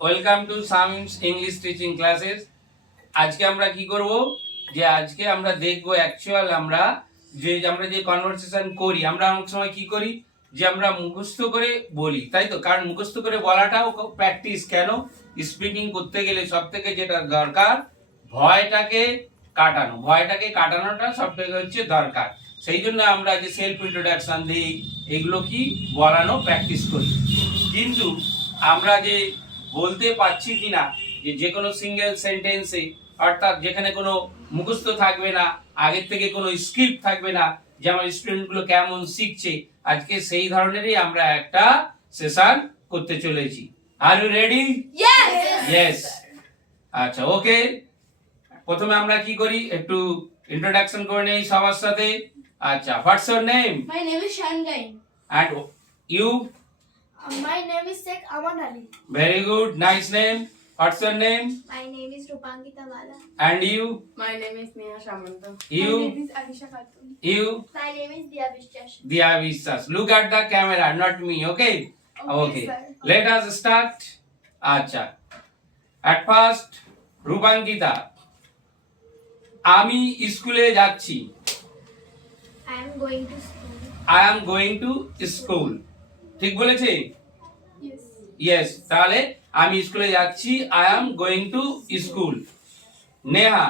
Welcome to Samim's English teaching classes. আজকে আমরা কি করব, যে আজকে আমরা দেখব অ্যাকচুয়াল আমরা যে কনভারসেশন করি, আমরা অনেক সময় কি করি, যে আমরা মুখস্থ করে বলি, তাই তো? কারণ মুখস্থ করে বলাটাও প্র্যাকটিস। কেন? স্পিকিং করতে গেলে সব থেকে যেটা দরকার, ভয়টাকে কাটানোটা সব থেকে হচ্ছে দরকার। সেই জন্য আমরা যে সেলফ ইন্ট্রোডাকশন দিই, এগুলো কি বলানো প্র্যাকটিস করি। কিন্তু আমরা যে বলতে পারছি কিনা, যে কোনো সিঙ্গেল সেন্টেন্সে, অর্থাৎ যেখানে কোনো মুখস্থ থাকবে না, আগের থেকে কোনো স্ক্রিপ্ট থাকবে না, যে আমার স্টুডেন্টগুলো কেমন শিখছে, আজকে সেই ধরনেরই আমরা একটা সেশন করতে চলেছি। Are you ready? ইয়েস। আচ্ছা, ওকে। প্রথমে আমরা কি করি, একটু ইন্ট্রোডাকশন করে নেই সবার সাথে। আচ্ছা, what's your name? My name is Shangain. And you? My name is Sheikh Aman Ali. Very good, nice name. What's your name? My name is Rupangita Bala. And you? My name is Neha Shamanta. You? My name is Alisha Khatun. You? My name is Dia Vishwash. Dia Visas. Look at the camera, not me, okay? Okay, sir. Let us start. Acha. At first, Rupangita. আমি স্কুলে যাচ্ছি। I am going to school. I am going to school. ঠিক বলেছে? Yes. Yes. তাহলে আমি স্কুলে যাচ্ছি, I am going to school. Neha,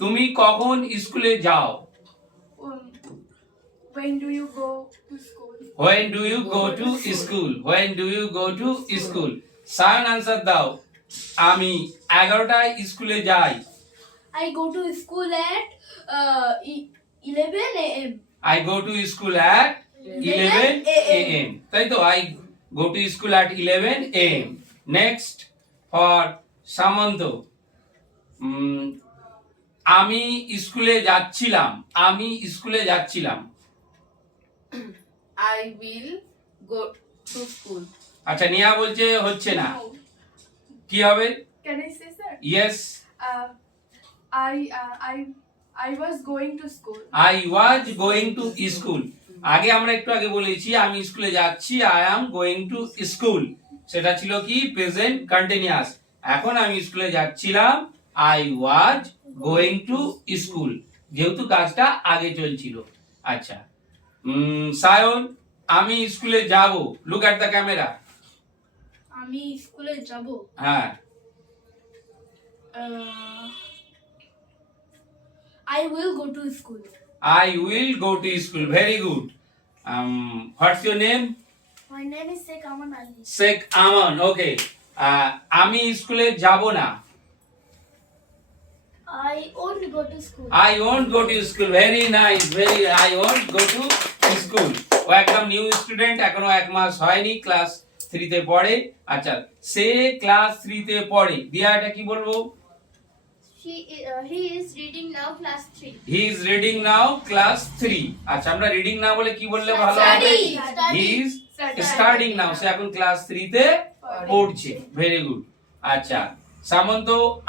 তুমি কখন স্কুলে যাও? When do you go to school? When do you go to school? When do you go to school? Sayan answer দাও। আমি 11টায় স্কুলে যাই। I go to school at 11 a.m. I go to school at 11 a.m. তাই তো, I go to school at 11 a.m. Next for সামন্ত, আমি স্কুলে যাচ্ছিলাম। আমি স্কুলে যাচ্ছিলাম। I will go to school. আচ্ছা, নেহা বলছে হচ্ছে না, কি হবে? Can I say, sir? Yes, I was going to school. I was going to school. আগে আমরা একটু আগে বলেছি আমি স্কুলে যাচ্ছি, I am going to school, সেটা ছিল কি প্রেজেন্ট কন্টিনিউয়াস। এখন আমি স্কুলে যাচ্ছিলাম, I was going to school, যেহেতু কাজটা আগে চলছিল। আচ্ছা, সায়ন, আমি স্কুলে যাব। Look at the camera. আমি স্কুলে যাব। হ্যাঁ, I will go to school. I will go to school. Very good. What's your name? My name is Sheikh Aman Ali. Sheikh Aman. Okay. আমি স্কুলে যাব না। I won't go to school. I won't go to school. Very nice. I won't go to school. ও একদম new student, এখনো 1 মাস হয়নি, class 3 তে পড়ে। আচ্ছা, সে ক্লাস 3 তে পড়ে। দিয়া, এটা কি বলবো? He is reading now class 3. He is reading now class 3. আচ্ছা, আমরা রিডিং না বলে কি বললে ভালো হবে? He is studying now. সে এখন ক্লাস 3 তে পড়ছে। Very good. আচ্ছা, সামন্ত,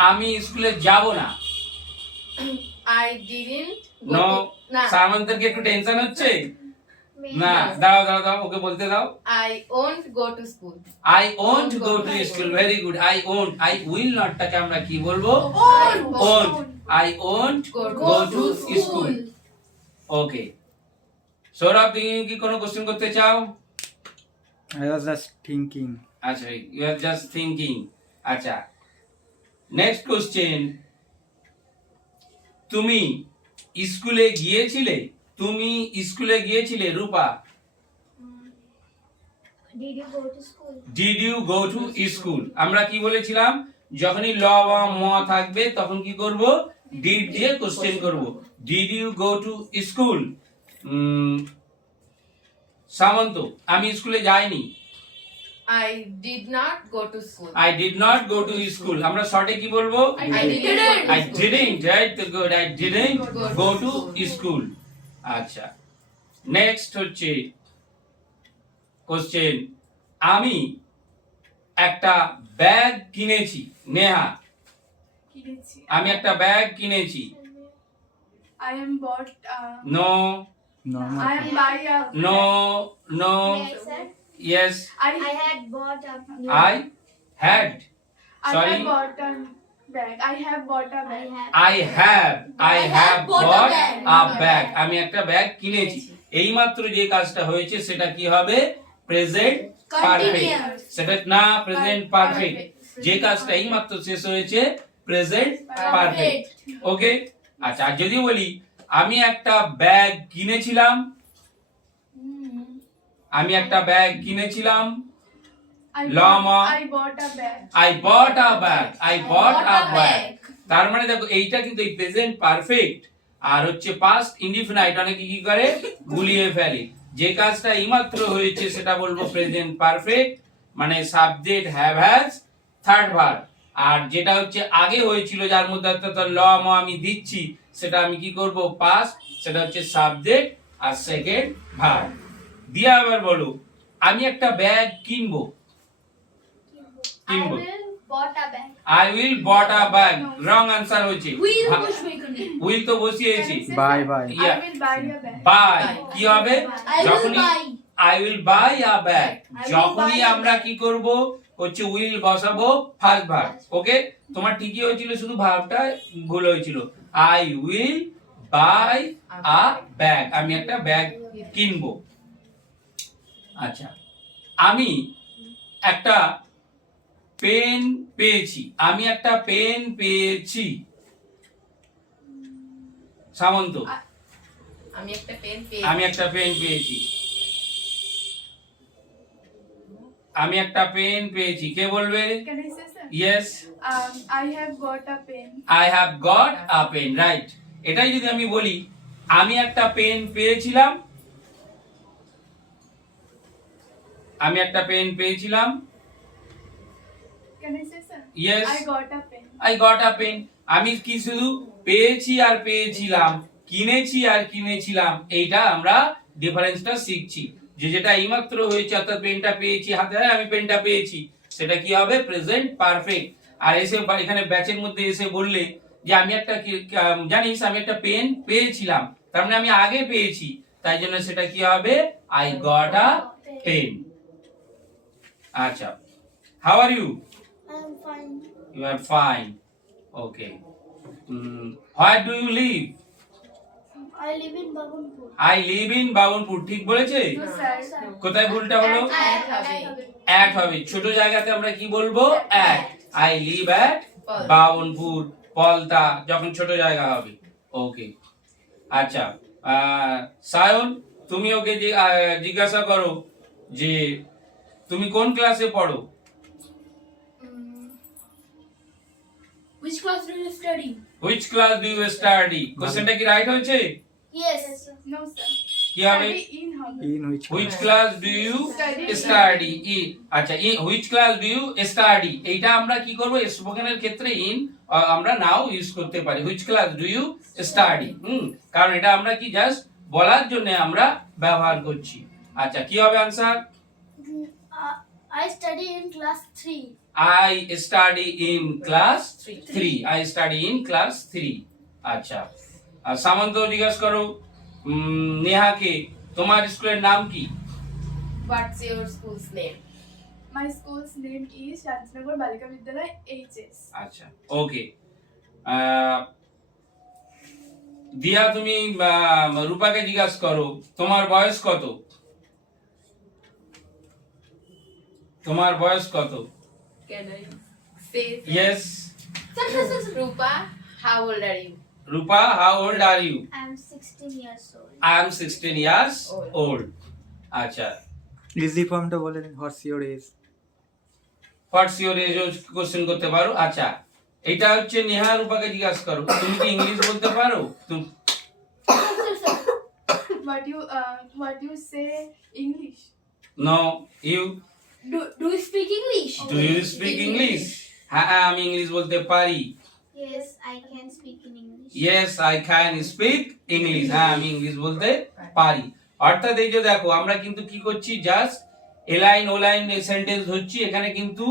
আমি স্কুলে যাব না। I didn't go নো, না সামন্তের কি একটু টেনশন হচ্ছে? না, দাঁড়াও, ওকে বলতে দাও। I won't go to school. I won't go to school. Very good. I won't. I will not টাকে আমরা কি বলবো? Won't. I won't go to school. Okay. Sourav, তুমি কি কোনো কোশ্চেন করতে চাও? I was just thinking. আচ্ছা, you are just thinking. আচ্ছা, নেক্সট কোশ্চেন, তুমি স্কুলে গিয়েছিলে? তুমি স্কুলে গিয়েছিলে রূপা? Did you go to school? Did you go to school? আমরা কি বলেছিলাম, যখনই ল বা ম থাকবে তখন কি করব, ডিড দিয়ে কোশ্চেন করব। Did you go to school? সামন্ত, আমি স্কুলে যাইনি। I did not go to school. I did not go to school. আমরা শর্টে কি বলবো? I didn't. I didn't. Right, good. I didn't go to school. আচ্ছা, নেক্সট হচ্ছে কোশ্চেন, আমি একটা ব্যাগ কিনেছি। নেহা, কিনেছি। আমি একটা ব্যাগ কিনেছি। I am bought. No, Normal. I am buy a. No, no, Yes, sir. Yes. I had bought a new I had. I Sorry. have bought a bag. I have bought a bag. I have bought a bag. bag. আমি একটা bag কিনেছি। এইমাত্র যে কাজটা হয়েছে সেটা কি হবে? Present perfect. Continuous. সেটা না প্রেজেন্ট পারফেক্ট। যে কাজটা এইমাত্র শেষ হয়েছে প্রেজেন্ট পারফেক্ট। ওকে? আচ্ছা, আর যদি বলি আমি একটা ব্যাগ কিনেছিলাম, আমি একটা ব্যাগ কিনেছিলাম, Llama. I bought a bag. I bought a bag. I bought a bag. তার মানে দেখো এইটা কিন্তু এই প্রেজেন্ট পারফেক্ট আর হচ্ছে পাস্ট ইনডিফিনাইট অনেকে কি করে গুলিয়ে ফেলে। যে কাজটা এইমাত্র হয়েছে সেটা বলবো প্রেজেন্ট পারফেক্ট, মানে subject have has third verb. আর যেটা হচ্ছে আগে হয়েছিল যার মধ্যে অর্থাৎ ল ম আমি দিচ্ছি সেটা আমি কি করব পাস্ট, সেটা হচ্ছে সাবজেক্ট আর সেকেন্ড ভার্ব। দিয়া আবার বলো আমি একটা ব্যাগ কিনবো। I will bought a bag. I will bought a bag. Wrong answer হয়েছে। Will pushback. Will তো বসিয়েছি। Bye bye. Yeah. I will buy a bag. Buy কি হবে? I will যখনই buy. I will buy a bag, will যখনই buy a আমরা bag. কি করব হচ্ছে will বসাবো ফার্স্ট ভার্ব। ওকে, তোমার ঠিকই হয়েছিল, শুধু ভার্বটা ভুল হয়েছিল। I will buy a bag, আমি একটা ব্যাগ কিনবো। আচ্ছা, আমি একটা পেন পেয়েছি, আমি একটা পেন পেয়েছি। সামন্ত আমি একটা পেন আমি একটা পেন পেয়েছি, আমি একটা পেন পেয়েছি। কে বলবে? Can I say sir? ইয়েস, I have got a pen. I have got a pen. Right. এটাই যদি আমি বলি আমি একটা পেন পেয়েছিলাম, আমি একটা পেন পেয়েছিলাম। Can I say sir? Yes. I got a pen. I got a pen. আমি কি শুধু পেয়েছি আর পেয়েছিলাম, কিনেছি আর কিনেছিলাম, এইটা আমরা ডিফারেন্সটা শিখছি। যে যেটা এইমাত্র হয়েছে অর্থাৎ পেনটা পেয়েছি হাতে, আমি পেনটা পেয়েছি, সেটা কি হবে প্রেজেন্ট পারফেক্ট। আর এসে এখানে ব্যাচের মধ্যে এসে বললে যে আমি একটা জানিস আমি একটা পেন পেয়েছিলাম, তার মানে আমি আগে পেয়েছি, তাই জন্য সেটা কি হবে আই গট আ পেন। আচ্ছা, how are you? I am fine. You are fine. Okay. Where do you live? I live in Babunpur. I live in Babunpur. ঠিক বলেছে? No sir. কোথায় ভুলটা হলো? At হবে। At হবে। ছোট জায়গাতে আমরা কি বলবো? At. I live at Babunpur. Palta যখন ছোট জায়গা হবে। ওকে। আচ্ছা, সায়ন তুমি ওকে জিজ্ঞাসা করো যে তুমি কোন ক্লাসে পড়ো? Which class do you study? Which class do you study? কোশ্চেনটা কি রাইট হয়েছে? Yes. No sir. কি হবে? Study in হবে. In which Which class do you study? আচ্ছা, which class do you study? এইটা আমরা কি করব স্পোকেনের ক্ষেত্রে in আমরা নাও ইউজ করতে পারি। Which class do you study? কারণ এটা আমরা কি জাস্ট বলার জন্য আমরা ব্যবহার করছি। আচ্ছা, কি হবে answer? I study in class 3. I study in class 3. I study in class 3. আচ্ছা, আর সামন্ত জিজ্ঞাসা করো নেহাকে তোমার স্কুলের নাম কি? What's your school's name? My school's name is Shantinagar Balika Vidyalaya HS. আচ্ছা, ওকে। দিয়া তুমি রূপাকে জিজ্ঞাসা করো তোমার বয়স কত? তোমার বয়স কত? Can I say? ইয়েস, Rupa, how old are you? Rupa how old are you? I am 16 years old. I am 16 years old. আচ্ছা, easy ফর্মটা বলে দিন, what's your age? What's your age question করতে পারো। আচ্ছা, এটা হচ্ছে নেহা রূপাকে জিজ্ঞাসা করো তুমি কি ইংলিশ বলতে পারো? What you say English? No, you Do you speak English? Do you speak English? হ্যাঁ, আমি ইংলিশ বলতে পারি। Yes, I can speak in English. Yes, I can speak English. হ্যাঁ, আমি ইংলিশ বলতে পারি। অর্থাৎ এই যে দেখো আমরা কিন্তু কি করছি just a line O line sentence ধরছি, এখানে কিন্তু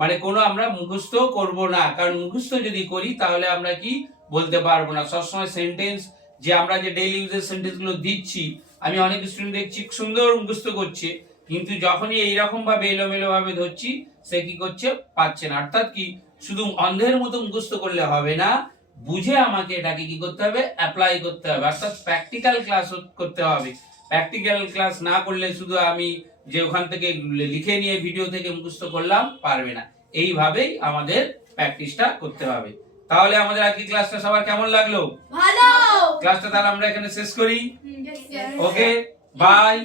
মানে কোনো আমরা মুখস্থ করব না, কারণ মুখস্থ যদি করি তাহলে আমরা কি বলতে পারবো না। সবসময় সেন্টেন্স যে আমরা যে ডেইলি ইউজের সেন্টেন্স গুলো দিচ্ছি, আমি অনেক স্টুডেন্ট দেখছি সুন্দর মুখস্থ করছে, কিন্তু যখনই এইরকম ভাবে এলোমেলো ভাবে ধরছি সে কি করছে, পাচ্ছে না। অর্থাৎ কি, শুধু অন্ধের মতো মুখস্থ করলে হবে না, বুঝে আমাকে এটাকে কি করতে হবে, অ্যাপ্লাই করতে হবে, অর্থাৎ প্র্যাকটিক্যাল ক্লাস করতে হবে। প্র্যাকটিক্যাল ক্লাস না করলে শুধু আমি যে ওখান থেকে লিখে নিয়ে ভিডিও থেকে মুখস্থ করলাম পারবে না। এইভাবেই আমাদের প্র্যাকটিসটা করতে হবে। তাহলে আমাদের আজকে ক্লাসটা সবার কেমন লাগলো? ভালো। ক্লাসটা তাহলে আমরা এখানে শেষ করি। Yes, sir. Okay, by.